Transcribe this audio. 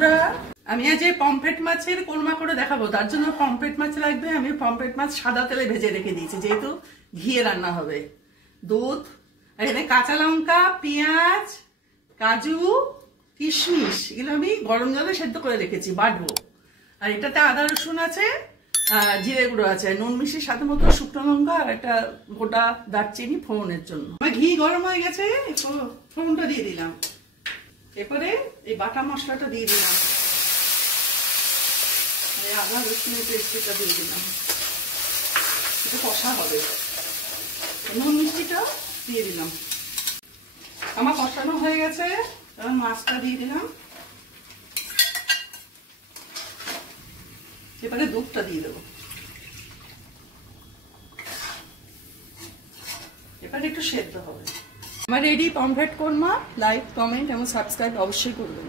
বন্ধুরা, আমি আজ এই পমফ্রেট মাছের কোরমা করে দেখাবো। তার জন্য পমফ্রেট মাছ লাগবে। আমি পমফ্রেট মাছ সাদা তেলে ভেজে রেখে দিয়েছি, যেহেতু ঘিয়ে রান্না হবে। দুধ, আর এখানে কাঁচা লঙ্কা, পেঁয়াজ, কাজু, কিশমিশ, এগুলো আমি গরম জলে সেদ্ধ করে রেখেছি, বাটবো। আর এটাতে আদা রসুন আছে, জিরে গুঁড়ো আছে, নুন মিশিয়ে সাথে মতো শুকনো লঙ্কা আর একটা গোটা দারচিনি ফোড়নের জন্য। আমার ঘি গরম হয়ে গেছে, ফোড়নটা দিয়ে দিলাম। এরপরে এই বাটা মশলাটা দিয়ে দিলাম, আদা রসুনের পেস্টটা দিয়ে দিলাম। এটা কষা হবে। নুন মিষ্টিটা দিয়ে দিলাম। আমার কষানো হয়ে গেছে, এবার মাছটা দিয়ে দিলাম। এবারে দুধটা দিয়ে দেবো। এবারে একটু সেদ্ধ হবে। আমার ready pomfret korma. Like, comment এবং সাবস্ক্রাইব অবশ্যই করবেন।